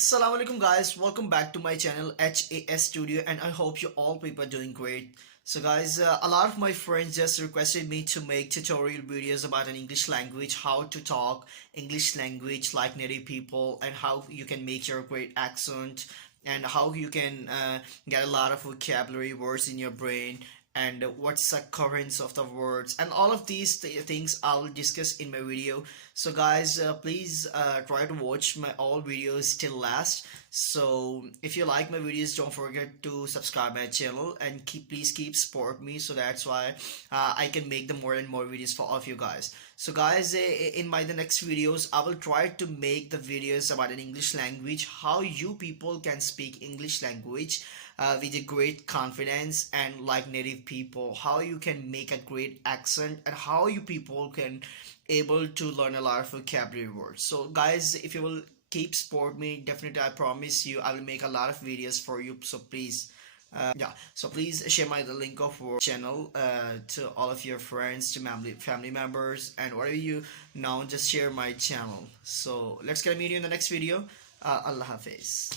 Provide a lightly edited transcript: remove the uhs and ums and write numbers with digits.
Assalamu alaikum guys, welcome back to my channel HAS Studio, and I hope you all people are doing great. So guys, a lot of my friends just requested me to make tutorial videos about an English language, how to talk English language like native people, and how you can make your great accent, and how you can get a lot of vocabulary words in your brain, and what's the occurrence of the words, and all of these things I'll discuss in my video. So guys, please try to watch my all videos till last. So if you like my videos, don't forget to subscribe my channel, and please keep support me, so that's why I can make the more and more videos for all of you guys. So guys, in the next videos I will try to make the videos about an English language, how you people can speak English language with a great confidence and like native people, how you can make a great accent, and how you people can able to learn a lot of vocabulary words. So guys, if you will keep support me, definitely I promise you I will make a lot of videos for you. So please so please share the link of our channel to all of your friends, to family members, and whatever you know, just share my channel. So let's get meet you in the next video. Allah Hafiz.